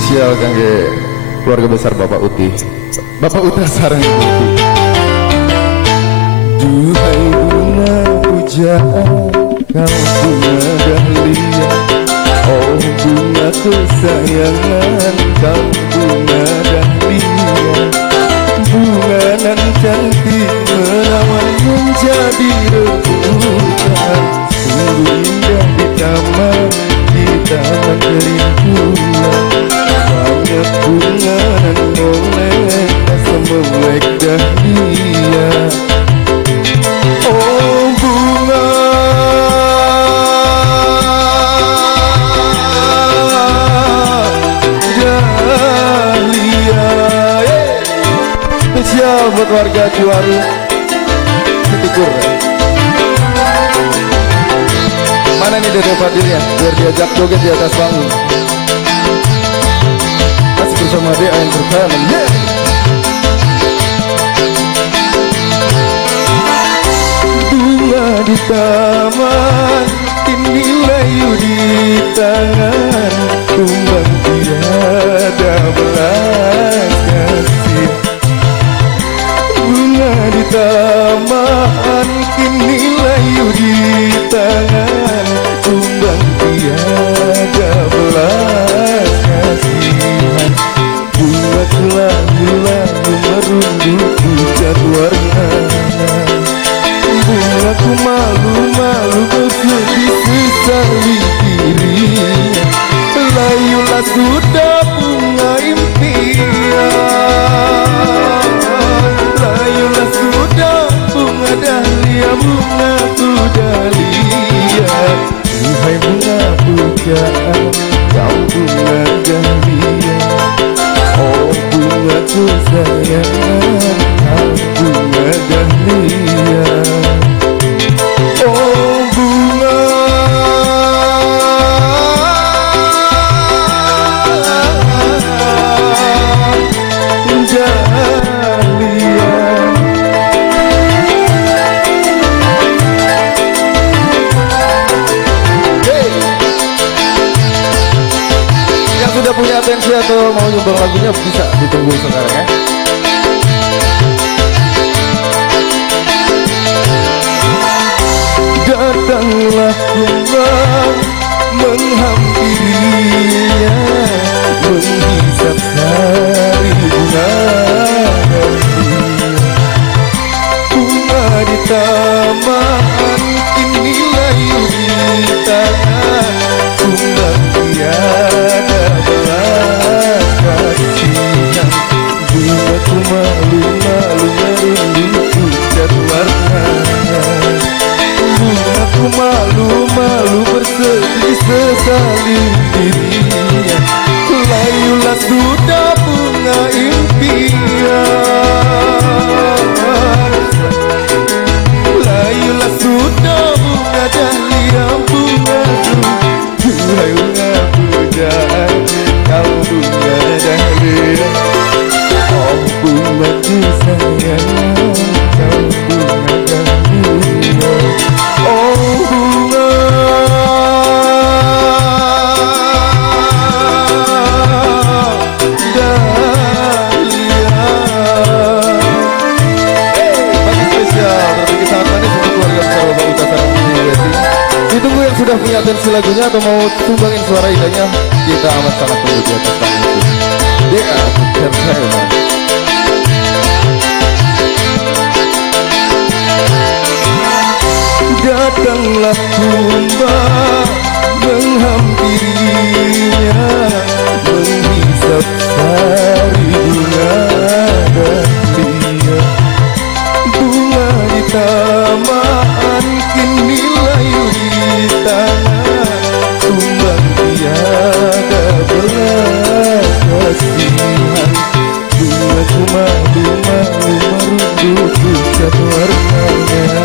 spesial kangge keluarga besar Bapak Uti, Bapak Uta sareng Ibu Uti. Duhai bunga pujaan, kau bunga dahlia, oh bunga kesayangan, kau bunga dahlia. Bunga nan cantik menawan menjadi rebutan, sungguh indah di taman kerimpunan. Banyak bunga nan molek semelek dahlia. Oh bunga dahlia, spesial buat warga Ciwaru Sitikur. Mana nih Dede Fadilnya biar diajak joget di atas panggung. Masih bersama dia yang berkanan. Bunga di taman, kini layu di tangan, tumbang tiada belas kasih. Bunga di taman, kini layu di tangan, tumbang tiada belas kasihan. Bunga layu-layu merunduk pucat warnanya. Bungaku malu-malu bersedih sesali dirinya. Layulah sudah bunga impian, layulah sudah bunga dahlia, bungaku dahlia. Duhai bunga pujaan, kau bunga dahlia, oh bungaku sayangan, kau bunga dahlia. Oh bunga dahlia. Yang sudah punya atensi atau mau nyumbang lagunya bisa ditunggu sekarang ya. Datanglah kembang menghampirinya, menghisap sari bunga dahlia. Bunga di taman, kini layu di tangan, tumbang tiada belas kasihan. Bungaku malu-malu merunduk pucat warnanya. Bungaku malu-malu bersedih sesali dirinya. Layulah sudah bunga impian, layulah sudah bunga dahlia, bungaku. Duhai bunga pujaan, kau bunga dahlia, oh bungaku sayang, kau bunga dahlia. Oh bunga dahlia. Pagi spesial berbagi sangat manis untuk keluarga besar Bapak Uta sareng Ibu Uti. Ditunggu yang sudah punya atensi lagunya atau mau sumbangin suara indahnya, kita amat sangat tunggu di atas panggung. DA Putra. Datanglah kumbang menghampirinya, menghisap sari bunga dahlia. Bunga di taman, kini layu di tangan, tumbang tiada belas kasihan. Bungaku malu-malu merunduk pucat warnanya.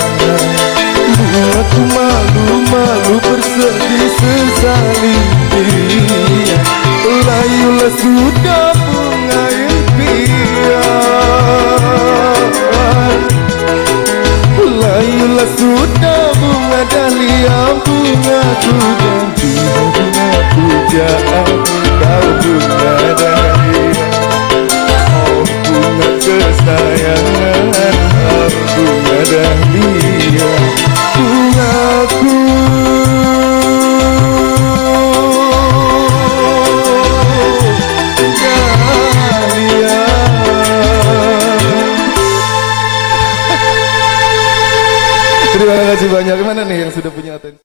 Bungaku malu-malu bersedih sesali dirinya. Layulah sudah bunga impian, layulah sudah bunga dahlia, bungaku dan bunga pujaan, kau bunga kasih banyak. Mana nih yang sudah punya atensi?